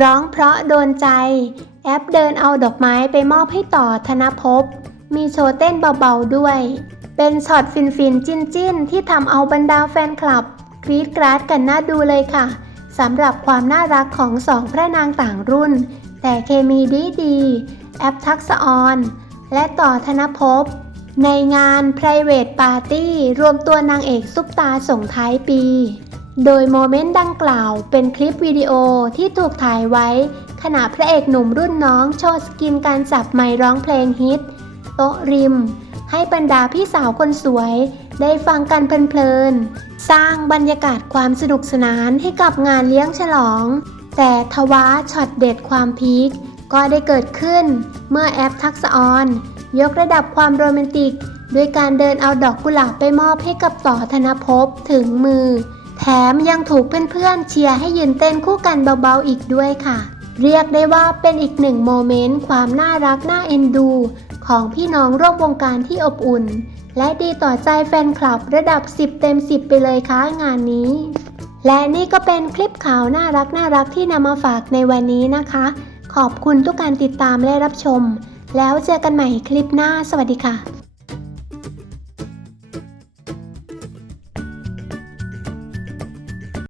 ร้องเพราะโดนใจ แอปเดินเอาดอกไม้ไปมอบให้ต่อธนภพ มีโชว์เต้นเบาๆด้วย เป็นช็อตฟินๆ จิ้นๆ ที่ทำเอาบรรดาแฟนคลับกรี๊ดกราดกันน่าดูเลยค่ะสำหรับความน่ารักของสองพระนางต่างรุ่น แต่เคมีดีดีแอปทักษออนและต่อธนภพ ในงาน private party รวมตัวนางเอกซุปตาส่งท้ายปี โดยโมเมนต์ดังกล่าวเป็นคลิปวิดีโอที่ถูกถ่ายไว้ ขณะพระเอกหนุ่มรุ่นน้องโชว์สกินการจับไมร้องเพลงฮิต โต๊ะริม ให้บรรดาพี่สาวคนสวย ได้ฟังกันเพลินๆ สร้างบรรยากาศความสนุกสนานให้กับงานเลี้ยงฉลอง แต่ทว่าช็อตเด็ดความพีคก็ได้เกิดขึ้น เมื่อแอปทักษออน ยกระดับความโรแมนติก ด้วยการเดินเอาดอกกุหลาบไปมอบให้กับต่อธนภพถึงมือ แถมยังถูกเพื่อนๆเชียร์ให้ยืนเต้นคู่กันเบาๆอีกด้วยค่ะ เรียกได้ว่าเป็นอีกหนึ่งโมเมนต์ความน่ารักน่าเอ็นดู ของพี่น้องร่วมวงการที่อบอุ่น และดีต่อใจแฟนคลับระดับ 10 เต็ม 10 ไปเลยค่ะงานนี้ และนี่ก็เป็นคลิปข่าวน่ารักน่ารักที่นำมาฝากในวันนี้นะคะ ขอบคุณทุกการติดตามและรับชม แล้วเจอกันใหม่คลิปหน้า สวัสดีค่ะ